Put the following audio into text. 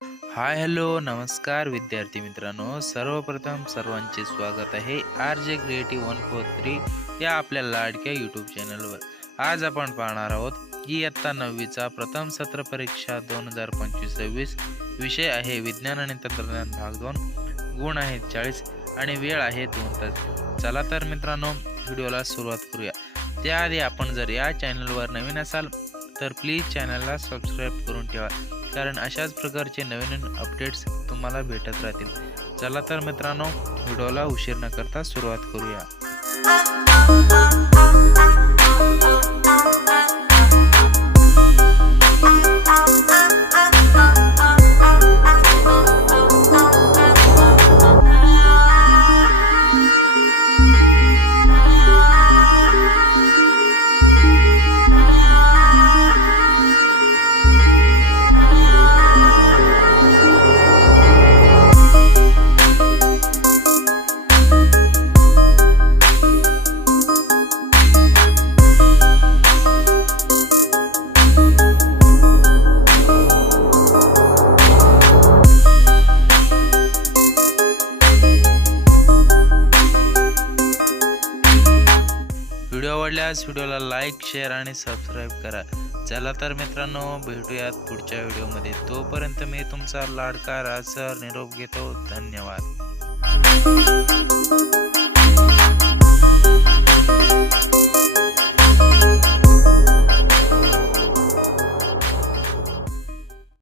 Hi hello नमस्कार विद्यार्थी मित्रांनो, सर्वप्रथम सर्वांचे स्वागत आहे आर जे क्रिएटिव्ह 143 या आपल्या लाडक्या यूट्यूब चॅनलवर. आज आपण पाहणार आहोत इयत्ता 9वीचा प्रथम सत्र परीक्षा 2025-26. विषय आहे विज्ञान आणि तंत्रज्ञान भाग 2. गुण आहेत 40 आणि वेळ आहे 2 तास. चला तर मित्रांनो, व्हिडिओला सुरुवात करूया. त्याआधी आपण जर या चॅनलवर नवीन असाल तर प्लीज चॅनलला सबस्क्राईब करून ठेवा, कारण अशाच प्रकारचे नवीन अपडेट्स तुम्हाला भेटत राहतील. चला तर मित्रांनो, व्हिडिओला उशीर न करता सुरुवात करूया. व्हिडिओ आवडल्यास व्हिडिओला लाईक, शेअर आणि सबस्क्राईब करा. चला तर मित्रांनो, भेटूयात पुढच्या व्हिडिओमध्ये. तोपर्यंत मी तुमचा लाडका राज सर निरोप घेतो. धन्यवाद.